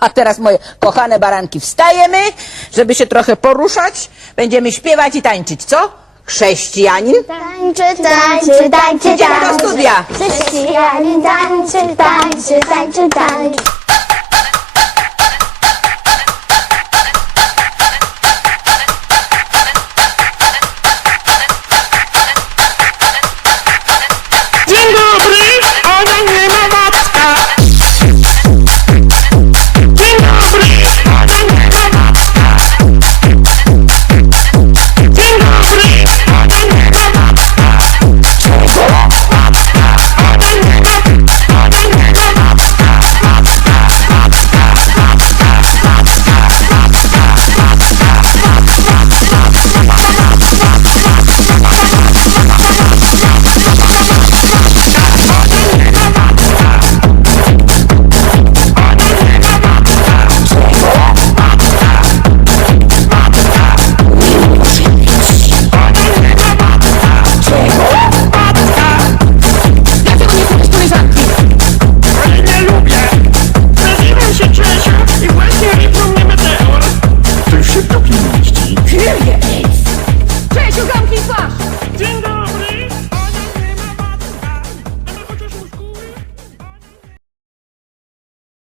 A teraz moje kochane baranki wstajemy, żeby się trochę poruszać. Będziemy śpiewać i tańczyć, co? Chrześcijanin. Tańczy, tańczy, tańczy, Idziemy do tańczy. studia. Chrześcijanin tańczy, tańczy, tańczy, tańczy.